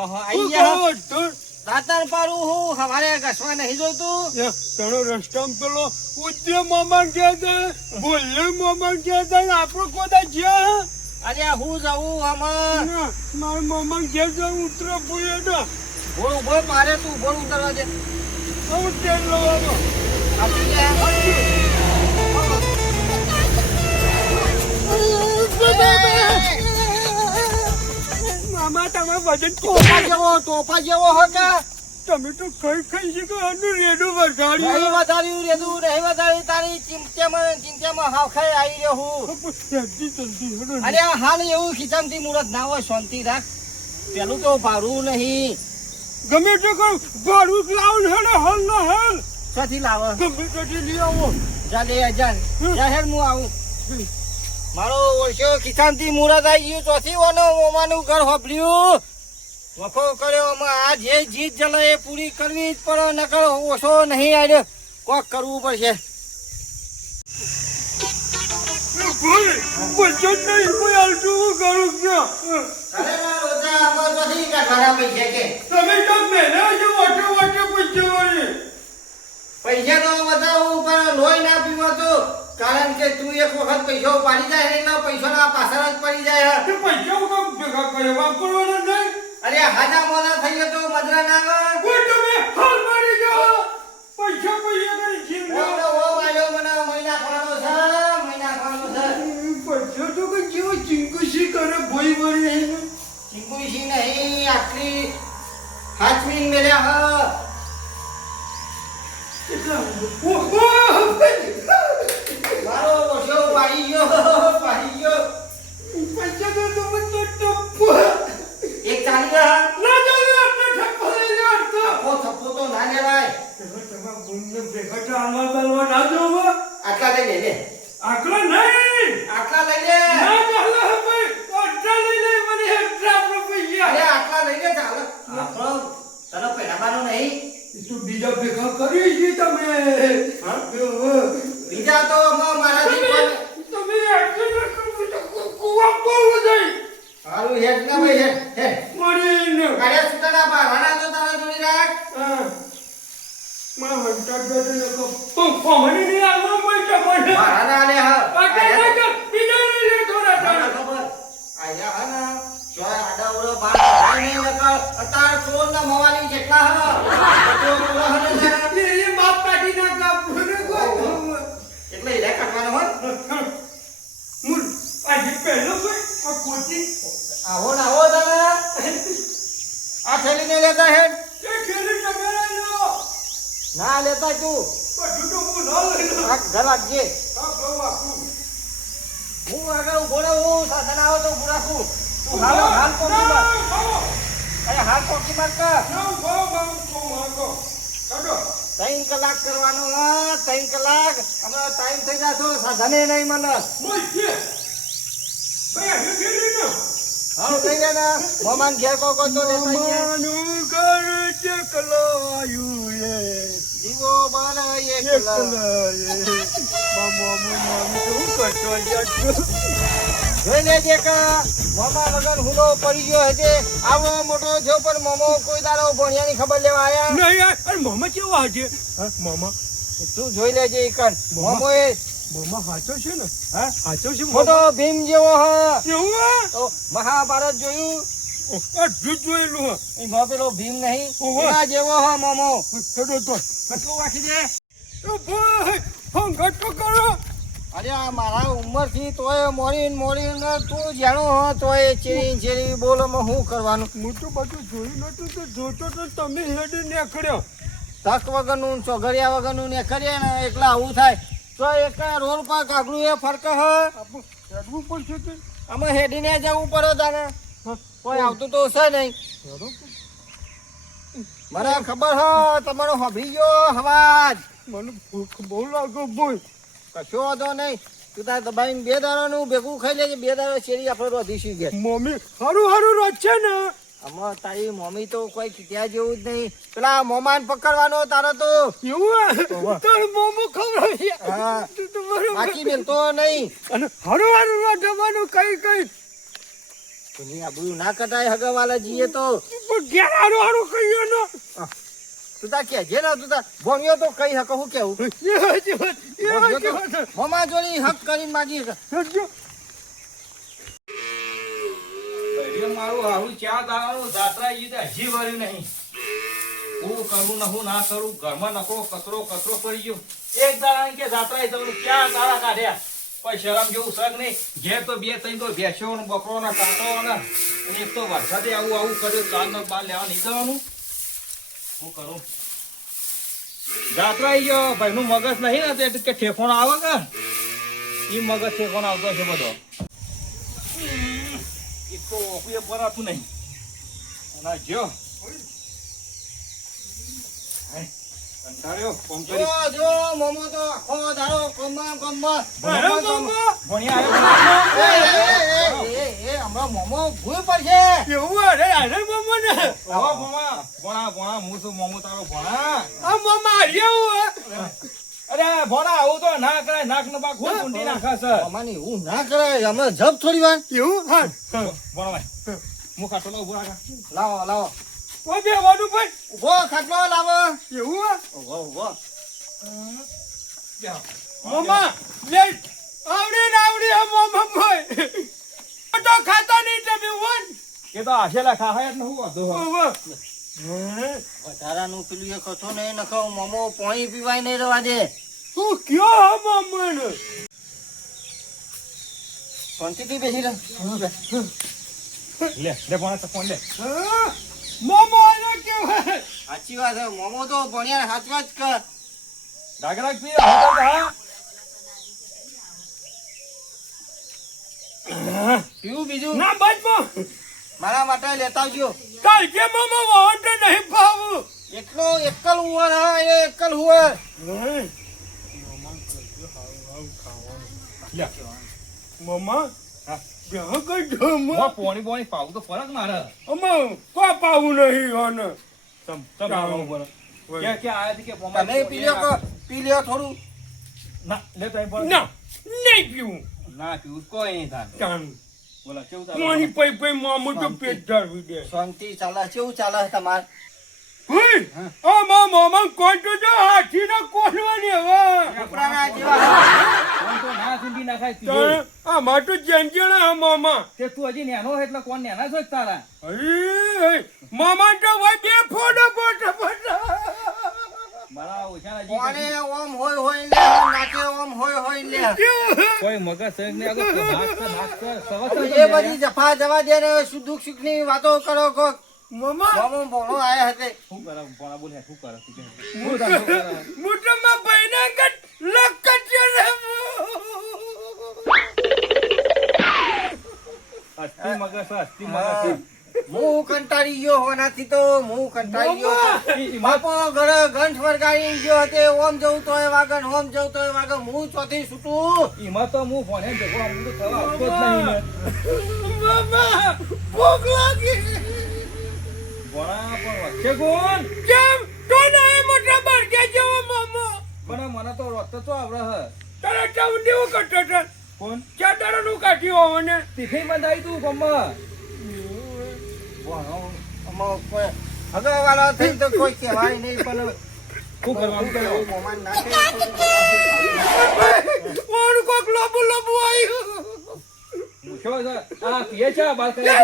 આઈ ગયા દાતાર પારું હું હવારે ઘસવા નહીં જોતું તણો રસ્તામાં પેલો ઉદ્ય મામા ગયા હતા બોલે મામા ગયા હતા ને આપણો કોદા જ્યાં અરે હું જવું આમાં મારા મામા ઘેર જવું ઉતરો પૂરે તો બોલ ઉભો મારે તું બોલ ઉતરવા દે હું તેલ લવાનો આપી ગયા મામા તમે વજન તોફા જેવો હો કે તમે તો ખાઈ છે કે આનું રેડું નહીં વધાર્યું વધાર્યું રેદું નહીં વધાર્યું તારી ચિંતામાં હાવ ખાઈ આવી રહ્યો હું જલ્દી જલ્દી હેડો અરે હાલ એવું ખીચામથી મુરત ના હોય શાંતિ રાખ પેલું તો ભાડું નહીં ગમે તે કરું ભાડું લાવ ને હેડે હાલ ના હાલ ક્યાંથી લાવે ગમે તે લઈ આવો જા લે જાહેર હું આવું મારો ઓળખ્યો ખિસ્સામાંથી મુરત આવી ગયું ચોથી વાનો મોમાનું ઘર હોપડ્યું વખો કર્યો આ જે જીત જલે એ પૂરી કરવી જ પડે નકર ઓછો નહીં આવ્યો કોક કરવું પડશે બચત નહીં કોઈ હાલતું કરું ક્યાં તમે તો મહેનત છે વાટો પૈસા વાળી પૈસા તો બતાવું પણ લોહી ના પીવો તો કારણ કે તું એક વખત પૈસા પાડી જાય એટલે પૈસાના પાછળ જ પડી જાય પૈસા ભેગા કરે વાપરવાના નહીં અરે હાજા મોના થઈ ગયો તો મજરા ના આવે કોઈ તમે હાલ મારી જાઓ પૈસા કરી જીવ ઓ માયો મને મહિના ખાવાનો છે પૈસા તો કે જેવો ચિંકુશી કરે ભોઈ વળી ચિંકુશી નહીં આટલી હાથમીન મેલ્યા હ મારો ઓછો પાડી ગયો પૈસા તો તમે તો ટપ્પો એક ચાલી રહ્યા ના ચાલે આટલા ઠપ્પો લઈ લે આટલા થપ્પો તો ના લેવાય તમે ગુણને ભેગા ચાલવા ચાલવા ના જોવો આટલા લઈ લે આટલા નહીં આટલા લઈ લે ના ચાલે ભાઈ આટલા લઈ લે મને એક્સ્ટ્રા પૈસા અરે આટલા લઈ લે ચાલે આપણો તને પહેરાવાનો નહીં તો બીજા ભેગા કરી છે તમે બીજા તો મારા તમે એક્શન કુવા બોલ જાય હારું હેડ ના ભાઈ હેડ મરીને અરે સુતાના બારાના તો તારા જોડી રાખ માં હંટા દે ને કો પમણી ની આમાં મઈ મને બારાના લે હા પાકે બીજા લઈ લે થોડા થોડા ખબર આયા હા ના જો આડા ઓરો બાર નહીં લગા અતાર ચોર ના મવાની જેટલા હા એ બાપ કાઢી ના કાપને કો એટલે રે કાટવાનો હોય મુલ આજે પહેલો કોઈ આ કોચી આવો ના આવો દાદા આ થેલી ને લેતા હેડ એ ખેલી ટકરાઈ લો ના લેતા તું બધું તો હું ના લઈ લો આ ઘર લાગજે આ બાવા હું આગળ ઉભો રહું સાધન આવો તો ઉભો રાખું તું હાલ પોકી માર અરે હાલ પોકી માર કા ના બાવા કો માગો કાઢો 3 કલાક કરવાનો હા 3 કલાક હમણાં ટાઈમ થઈ જાતો સાધને નહીં મને મોય છે ભાઈ હે ખેલી નો હા થઈ ગયા ના મોમાન ઘેર કો તો લેતા ગયા માનું કર ચકલો આયુ રે જીવો બાર એકલા મામા તો કરતો જાતો જોઈ લેજે કા મોમા વગર હુલો પડી ગયો હતે આવો મોટો જો પણ મોમો કોઈ દાડો ભણિયાની ખબર લેવા આયા નહીં યાર અરે મામા કેવા છે હા મામા તું જોઈ લેજે ઈકન મોમો એ મામા હાચો છે ને હા હાચો છે મોટો ભીમ જેવો હ કેવું તો મહાભારત જોયું આ જોયેલું એમાં પેલો ભીમ નહીં ઓહો. એના જેવો હ મોમો હેડો તો કેટલું વાંચી દે ઓ ભાઈ ફોન ઘટતો કરો અરે આ મારા ઉંમર થી તોય મોરીને તું જાણો હ તોય ચેરી બોલમાં શું કરવાનું હું તો બધું જોયું નતું તો જોતો તો તમે હેડી નીકળ્યો તક વગરનું ચોઘડિયા વગરનું ને કરીએ ને એકલા આવું થાય તો એક રોડ પર કાગડું એ ફરક હ આપણે હેડવું પડશે તે અમે હેડીને જવું પડે તારે કોઈ આવતું તો છે નહીં મને ખબર હ તમારો હભી ગયો અવાજ મને ભૂખ બહુ લાગે બોય કશો વાંધો નહીં તું તાર દબાઈને 2 દાડાનું ભેગું ખાઈ લેજે 2 દાડા શેરી આપણે રોધીશું ગયા મમ્મી હારું રોજ છે ને આમાં તારી મમ્મી તો કોઈ ત્યાં જેવું જ નહીં પેલા મોમાન પકડવાનો તારો તો એવું તાર મોમો ખવડાવી હા બાકી મેલતો નહીં અને હારું રોજ જવાનું કઈ કોઈની આબરૂ ના કટાય હગાવાલા જઈએ તો પણ ઘેર હારું કહીએ ને તું તા કે જે ના તું તા ભણ્યો તો કઈ હક હું કેવું મોમાં જોડી હક કરીને માગી મારું હારું ચા દાવાનું જાત્રા હજી વર્યું નહીં હું કરું ને હું ના કરું ઘરમાં નખો કચરો પડી ગયો એક દાડા કે જાત્રા જવાનું ક્યાં દાડા કાઢ્યા કોઈ શરમ જેવું સગ નહીં ઘેર તો બે ત્રણ તો ભેંસો ને બકરો ને કાંટો ને એક તો વરસાદે આવું કર્યું ચાર નો બાર લેવા નહીં જવાનું શું કરું જાત્રા ગયો ભાઈ નું મગજ નહીં ને તે કે ઠેકોણ આવે કે ઈ મગજ ઠેકોણ આવતો છે બધો એક તો ઓપીએ પરાતું નહીં અને જો જો મોમો તો આખો દાડો કમમાં હમણાં મોમો ભૂલ પડશે એવું અરે મોમો ને ભણા હું શું મોમો તારો ભણા આ મોમા આવ્યો અરે ભણા આવું તો ના કરાય નાક ન બાક હું ઊંડી નાખા છે અમાની હું ના કરાય અમે જબ થોડી વાર એવું હા ભણા ભાઈ હું ખાટલો ઉભો રાખા લાવો કોઈ બેવાનું ભાઈ ઉભો ખાટલો લાવો એવું ઉભો મોમા લે આવડી આ મોમા ભાઈ તો ખાતા નહીં તમે વન એ તો આશેલા ખાહાય ને હું વાંધો વધારાનું પેલું એક હતો નહીં નખો મોમો પાણી પીવાય નહીં રવા દે તું કયો મોમન શાંતિથી બેસી રહે લે ફોન લે મોમો આનો કેવાય સાચી વાત છે મોમો તો ભણ્યા સાચી વાત કર ડાગરા પી પીવું બીજું ના બચમો મારા માટે લેતા આવજો કાલ કે મોમો વોટ નહીં પાવું એકલ હુવર હા એ એકલ હુવર મોમા બેહ કઈ જમો પોણી પાવું તો ફરક મારે અમા કો પાવું નહીં હોને તમે આયા કે તમે પી લ્યો થોડું ના લે તો ના નહીં પીવું ના પીવું કોઈ નહીં થાય બોલા કેવું ચાલે મોની પઈ પઈ મામુ તો પેટ ધરવી દે શાંતિ ચાલે કેવું ચાલે તમાર હઈ આ મામા કોણ તો હાથી ના કોલવાની હવે કપડાના જેવા કોણ તો ના સુંદી નાખાય તું આ માટુ જંજણા મામા તે તું હજી નેનો એટલે કોણ નેના છો તારા હઈ મામા તો વડે ફોડો બરા ઓછા જી કોને ઓમ હોય લે નાકે ઓમ હોય લે કોઈ મગજ સગ ને આગળ નાક સવસ એ બધી જફા જવા દે ને સુખ ની વાતો કરો કો મામા બોલો આયા હતે શું કરે બોલા બોલ હે શું કરે મુટમાં બૈના ગટ લકટ રે અસ્તી મગજ હું કંટાળી ગયો હોનાથી તો હું કંટાળી ગયો બાપો ઘરે ગંઠ વરગાડી ગયો હતે ઓમ જવું તોય વાગન ઓમ જવું તોય વાગન હું ચોથી છૂટું ઈમાં તો હું ફોને ભેગો આમ તો થવા આવતો જ નહીં ને મામા ભૂખ લાગી બોણા પણ વચ્ચે કોણ કેમ તો નહીં મોટા બાર કે જેવો મામા પણ મને તો રસ્તો તો આવડે હે તારા ચાઉં દેવો કટટ કોણ ક્યાં તારાનું કાઢ્યું હોને તીખી મંદાઈ તું ગમ્મા હગવાળા થઈ તો કોઈ કહેવાય નહીં પણ શું કરવાનું મોમાન નાખે કોણ કોક લોબુ આવ્યું આ પીએ છે બાર કરે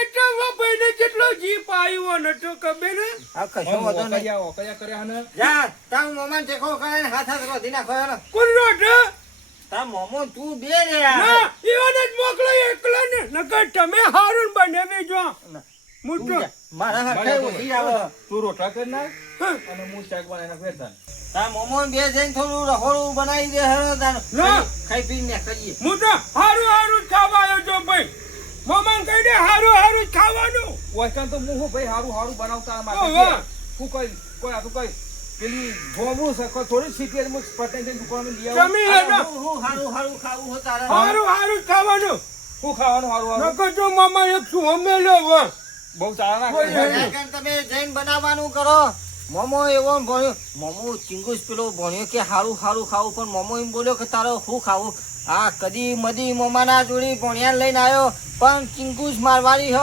એટલા ભાઈને જેટલો જીપ આવ્યો ને તો ખબર ને આ કશો વધો નહીં ઓકયા કર્યા ને જા તાર મોમાન ટેકો કરે ને હાથ રોધી નાખો ને કોણ રોટ તાર મોમો તું બે રે ના ઈવને જ મોકલો એકલા ને નકર તમે હારું બનાવી જો મુટો મારા હાથે ઉભી આવો તું રોટલા કર નાખ અને હું શાક બનાવી નાખ વેતા તાર મોમો બે જઈને થોડું રહોડું બનાવી દે હરો તાર ખાઈ પીને કરીએ મુટો હારું ખાવા આવ્યો જો ભાઈ મોમન કહી દે હારું ખાવાનું ઓયકન તો હું ભાઈ હારું બનાવતા માટે હું કોઈ આ તો કોઈ પેલી ગોમું સકો થોડી સીટી મુ પટેન દુકાન લઈ આવો તમે હું હારું ખાવું હો તારે હારું ખાવાનું હું ખાવાનું હારું નકર જો મામા એક શું હમેલો વ બહુ સારા નાખે તમે જઈને બનાવવાનું કરો મોમો એવો ભણ્યો મોમો ચિંગુસ પેલો ભણ્યો કે હારું ખાવું પણ મોમો એમ બોલ્યો કે તારે શું ખાવું આ કદી મદી મોમાના જોડી ભણ્યા લઈને આવ્યો પણ ચિંકુસ મારવાડી હ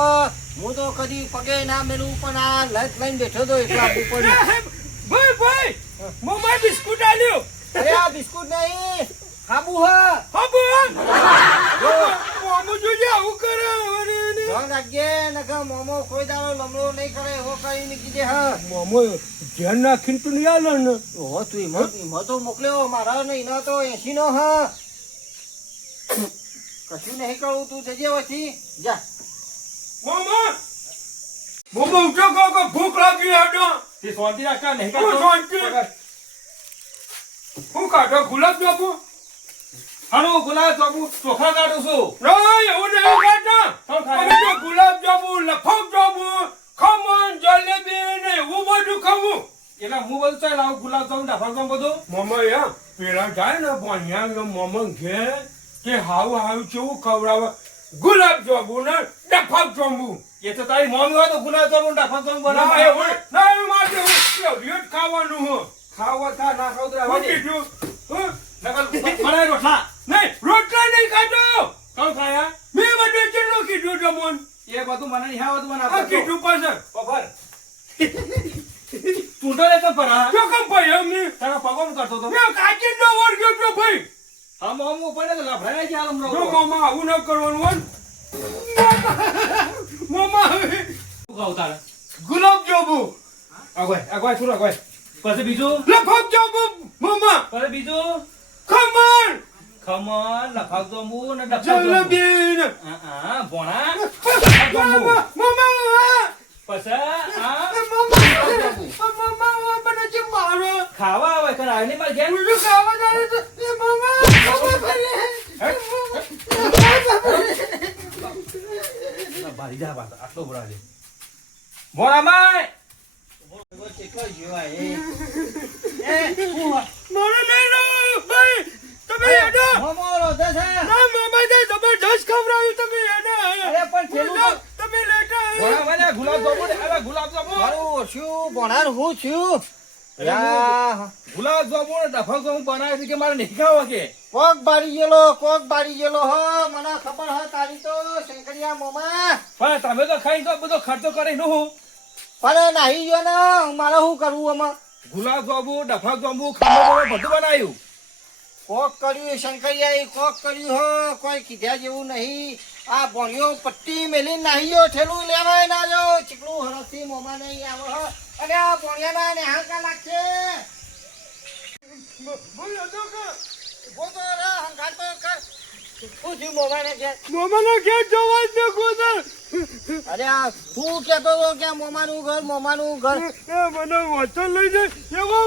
હું તો કદી પગે ના મેલું પણ આ લત લઈને બેઠો તો એટલે આપવું પડ્યું. ભાઈ ભાઈ મમ્મા બિસ્કુટ આલ્યો. અરે આ બિસ્કુટ નહીં હાબુ હ હા બોલ મોમો જોજે આવું કરે. ધ્યાન રાખજે નકર મોમો કોઈ દાડો લમડો નહીં કરે એવો કરીને કીધે હ મોમો ધ્યાન નાખીને તું નહીં આલે ને. ઓહો તું એમાં તો મોકલ્યો મારા નહીં ના તો 80 નો હ કશું નહીં કરું તું જજે વથી જા. મોમા મોમો ઉઠો કહો ભૂખ લાગી હાડો. તે શાંતિ રાખતા નહીં હું શાંતિ. હું કાઢો ગુલાબ જાંબુ. હાલો ગુલાબ જાંબુ ચોખા કાઢું છું. ના એવું નહીં કાઢતા. શું ખાય? અમે તો ગુલાબ જાંબુ લફાફ જાંબુ ખમણ જલેબી ને એવું બધું ખાવું. એટલે હું બધું ચાલ આવું ગુલાબ જાંબુ ડાફા જાંબુ બધું. મોમા યા પેલા જાય ને ભણ્યા મોમો ઘે કે હાવ હાવ કેવું ખવડાવે ગુલાબ જાંબુ ને ડફાફ જાંબુ. એ તો તારી મમ્મી હોય તો ગુલાબ જાંબુ ડાફા જાંબુ ના બનાવે. એવું ના એવું માટે હું રેટ ખાવાનું હું. ખાવા ખા ના ખાવ તો હું આવવા દે. કીધું હું નકર ખણાય રોટલા. નહીં રોટલા નહીં ખાતો. કોણ ખાયા? મેં બધું કેટલું કીધું તમોન. એ બધું મને નહીં આવડતું મને આ આપતો. કીધું પાછળ. પફર. ચૂંટો લે તો પરા. જો કમ ભાઈ અમને તારા પગમ કરતો તો. મેં કાચી નો વર્ગ્યો તો ભાઈ. હા મોમ ઉપર ને લફડાય છે આલમ જો રો. મામા આવું ન કરવાનું હોય ને. મામા શું ખાવ તારે? ગુલાબ જાંબુ આગળ શું આગળ. પછી બીજું. લફાફ જાંબુ મામા પછી બીજું. ખમણ ખમણ લફાફ જાંબુ ને ડફા જાંબુ. જલેબી ને હા ભોણા. મામા મામા પછી આ મામા બને છે મારો ખાવા આવે કર આવે નહીં મારે ઘેર. બીજું ખાવા જાય તો એ મામા ભારી જા બાત આટલો બરાબર છે. ભોણામાય. કેટલો જીવાય એ મારો લેનો ભાઈ તમે હેડો મોમો રોધે છે. ના મામા જે જબરદસ્ત ખવડાવ્યું તમે હેડો અરે પણ થેલું તો તમે લેટા ભોણામાય ને ગુલાબ જાંબુ ને અરે ગુલાબ જાંબુ. મારું ઓછું ભણાર હું છું યા ગુલાબ જાંબુ ને ડફા જાંબુ બનાવે છે કે મારે નહીં ખાવા કે. કોક બારી ગયેલો હ મને ખબર હ તારી તો શંકરિયા મોમા પણ તમે તો ખાઈ તો બધો ખર્ચો કરી નું. પણ નાહી ગયો ને મારે શું કરવું આમાં ગુલાબ જાંબુ ડફા જાંબુ ખાંડો બધું બનાવ્યું. કોક કર્યું શંકરિયા કોક કર્યું હો કોઈ કીધા જેવું નહીં આ ભણ્યો પટ્ટી મેલી નાહી ગયો ઠેલું લેવાય ના જો ચીકલું હરસથી મોમા નહીં આવે હ અને આ ભણ્યાના ને હાંકા લાગશે બોલ હતો કે ગોતો રે હંગાતો કર શું થયું મોમાને કે મામાનો ઘેર જવા જ ન ગોદર અરે આ તું કેતો તો કે મોમાનું ઘર એ મને વચન લઈ જાય એવો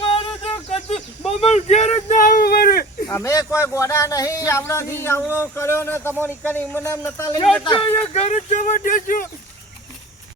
મારો તો કદી મામા ઘેર જ ના આવું મારે અમે કોઈ ગોડા નહીં આવડાથી આવડો કર્યો ને તમો નીકળી મને એમ નતા લઈ યાર જતા તો એ ઘર જ જવા દેજો